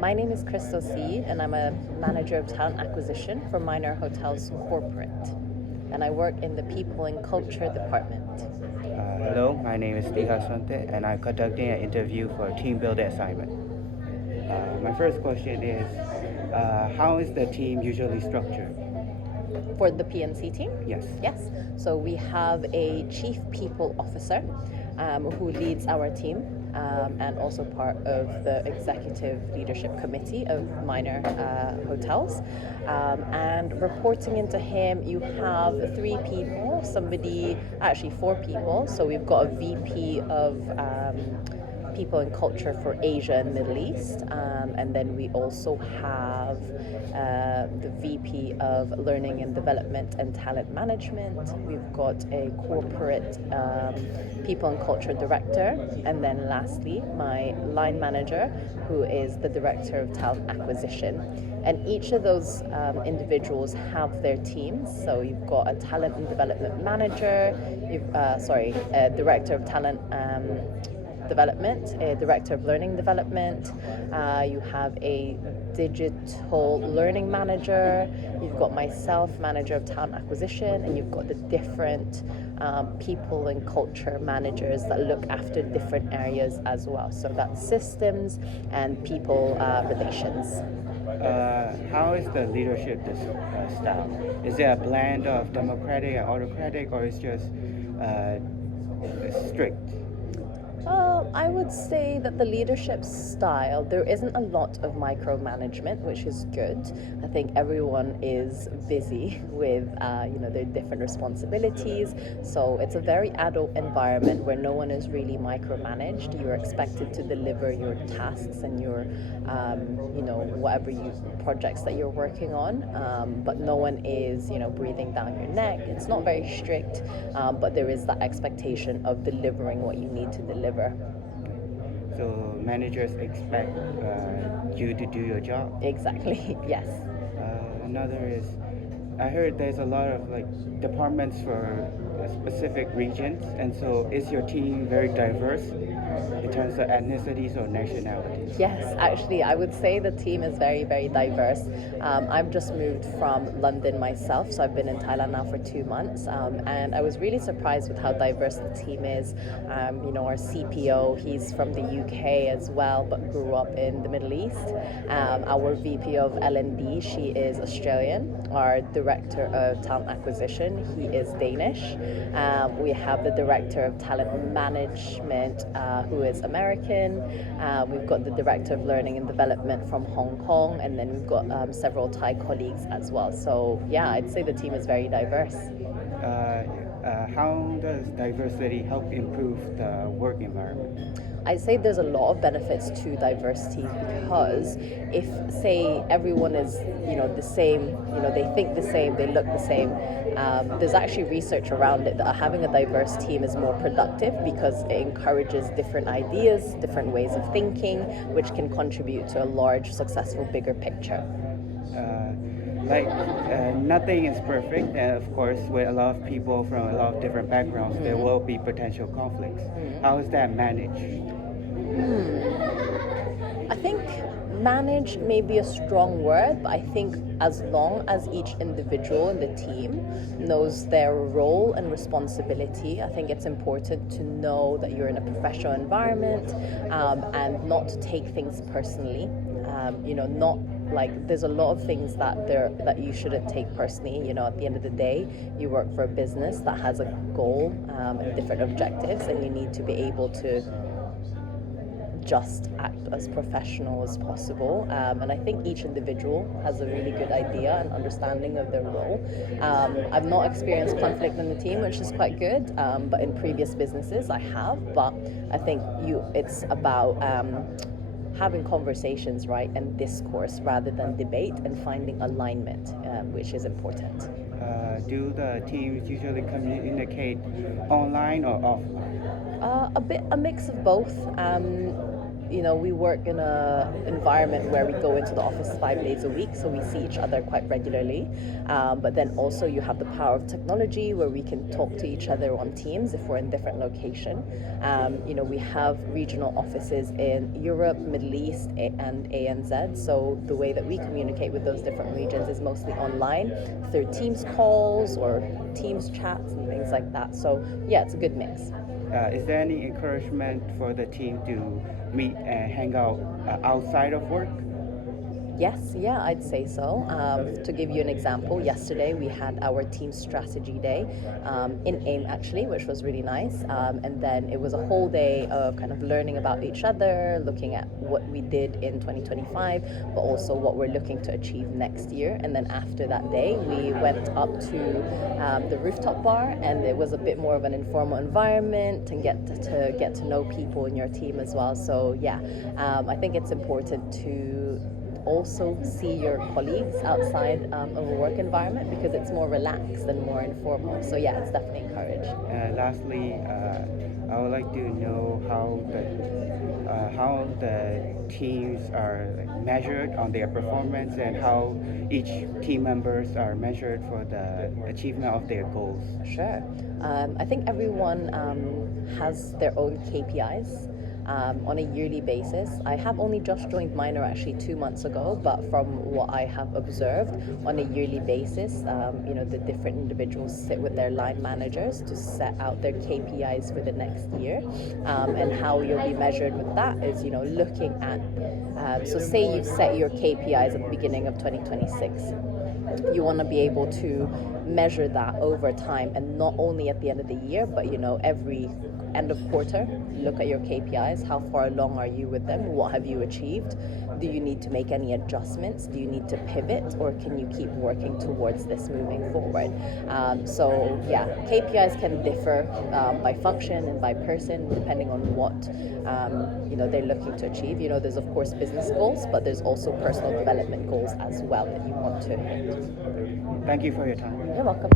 My name is Cristel and I'm a manager of talent acquisition for Minor Hotels Corporate. And I work in the People and Culture department. Hello, my name is Thiha, and I'm conducting an interview for a team building assignment. My first question is, how is the team usually structured? For the PNC team? Yes. Yes. So we have a chief people officer who leads our team and also part of the executive leadership committee of Minor Hotels. And reporting into him, you have three people, actually four people. So we've got a VP of People and Culture for Asia and Middle East. And then we also have the VP of Learning and Development and Talent Management. We've got a corporate People and Culture Director. And then lastly, my line manager, who is the Director of Talent Acquisition. And each of those individuals have their teams. So you've got a Talent and Development Manager, a Director of Talent Development, a Director of Learning Development, you have a Digital Learning Manager, you've got myself, Manager of Talent Acquisition, and you've got the different People and Culture Managers that look after different areas as well. So that's systems and people relations. How is the leadership style? Is it a blend of democratic and autocratic, or is just strict? I would say that the leadership style, there isn't a lot of micromanagement, which is good. I think everyone is busy with, their different responsibilities. So it's a very adult environment where no one is really micromanaged. You're expected to deliver your tasks and your, whatever projects that you're working on. But no one is, breathing down your neck. It's not very strict, but there is that expectation of delivering what you need to deliver. So managers expect you to do your job? Exactly, yes. Another is, I heard there's a lot of departments for specific regions, and so is your team very diverse in terms of ethnicities or nationalities? Yes, actually, I would say the team is very, very diverse. I've just moved from London myself, so I've been in Thailand now for 2 months, and I was really surprised with how diverse the team is. Our CPO, he's from the UK as well, but grew up in the Middle East. Our VP of L&D, she is Australian. Our Director of Talent Acquisition, he is Danish. We have the Director of Talent Management, who is American. We've got the Director of Learning and Development from Hong Kong, and then we've got several Thai colleagues as well. So yeah, I'd say the team is very diverse. How does diversity help improve the work environment? I'd say there's a lot of benefits to diversity because if, say, everyone is, the same, they think the same, they look the same, there's actually research around it that having a diverse team is more productive because it encourages different ideas, different ways of thinking, which can contribute to a large, successful, bigger picture. Nothing is perfect, and of course with a lot of people from a lot of different backgrounds, there will be potential conflicts. How is that managed? I think manage may be a strong word, but I think as long as each individual in the team knows their role and responsibility, I think it's important to know that you're in a professional environment and not to take things personally. Not like there's a lot of things that you shouldn't take personally. At the end of the day, you work for a business that has a goal and different objectives, and you need to be able to just act as professional as possible. And I think each individual has a really good idea and understanding of their role. I've not experienced conflict in the team, which is quite good, but in previous businesses I have. But I think it's about having conversations, right, and discourse rather than debate, and finding alignment, which is important. Do the teams usually communicate online or offline? A mix of both. we work in a environment where we go into the office 5 days a week, so we see each other quite regularly. But then also you have the power of technology where we can talk to each other on Teams if we're in different location. We have regional offices in Europe, Middle East, and ANZ. So the way that we communicate with those different regions is mostly online through Teams calls or Teams chats and things like that. So yeah, it's a good mix. Is there any encouragement for the team to meet and hang out outside of work? Yes, yeah, I'd say so. To give you an example, yesterday we had our team strategy day in AIM actually, which was really nice. And then it was a whole day of kind of learning about each other, looking at what we did in 2025, but also what we're looking to achieve next year. And then after that day, we went up to the rooftop bar, and it was a bit more of an informal environment and get to know people in your team as well. So yeah, I think it's important to also see your colleagues outside of a work environment because it's more relaxed and more informal. So yeah, it's definitely encouraged. Lastly, I would like to know how the teams are measured on their performance and how each team members are measured for the achievement of their goals. Sure. I think everyone has their own KPIs. On a yearly basis. I have only just joined Minor actually 2 months ago, but from what I have observed on a yearly basis, the different individuals sit with their line managers to set out their KPIs for the next year. And how you'll be measured with that is, looking at, so say you've set your KPIs at the beginning of 2026. You want to be able to measure that over time, and not only at the end of the year, but every end of quarter, look at your KPIs. How far along are you with them? What have you achieved? Do you need to make any adjustments? Do you need to pivot, or can you keep working towards this moving forward? So yeah, KPIs can differ by function and by person depending on what they're looking to achieve. There's of course business goals, but there's also personal development goals as well that you want to hit. Thank you for your time. You're welcome.